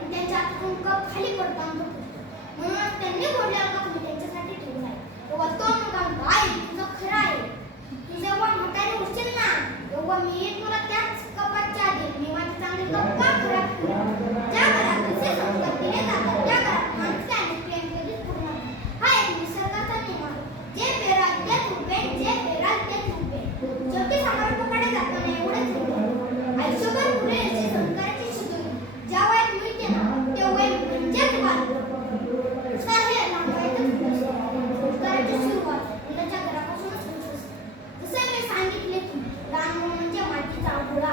खाली पडताना म्हणून त्यांनी घोडल्याला का तुम्ही त्यांच्यासाठी ठेवलाय. तेव्हा तो मुलगा काय तुझं खरं आहे, तू जेव्हा म्हातारी होशील ना तेव्हा मी तुला त्याच कपाटच्या आधी मी माझी चांगली गप्पा खराब ज्या घरात असे संस्कार केले जातात त्या घरात माणुसकी आणि प्रेम कधीच पूर्ण नाही. हा एक निसर्गाचा नियम आहे. जे पेराल तेच उगवेल, जे पेराल तेच उगवेल. शेवटी समर्पणाकडे जाताना एवढंच होतं, आयुष्यभर पुढे अशी संस्काराची शिदोरी ज्या वयात मिळते ना ते वय म्हणजेच बालपण. हे संस्काराची सुरुवात मुलाच्या घरापासूनच होत असते. जसे मी सांगितले की लहान म्हणजे मातीचा गोळा